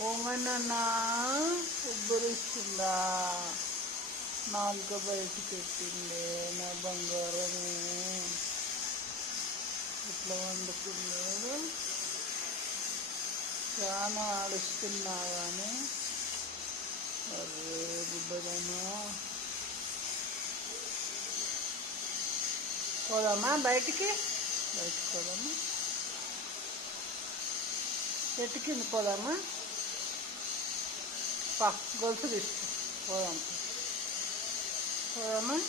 ఓమనన్నా ఉబ్బరిస్తుందా? నాలుక బయటికి పెట్టిందే నా బంగారమే. ఇట్లా వండుకున్నాడు. చాలా ఆడుస్తున్నా కానీ అదే బుబ్బదమ్మా. పోదామా బయటికి? పోదామా? చెట్టు కింద పోదామా? గొలుసు తీసుకో. పోదామా?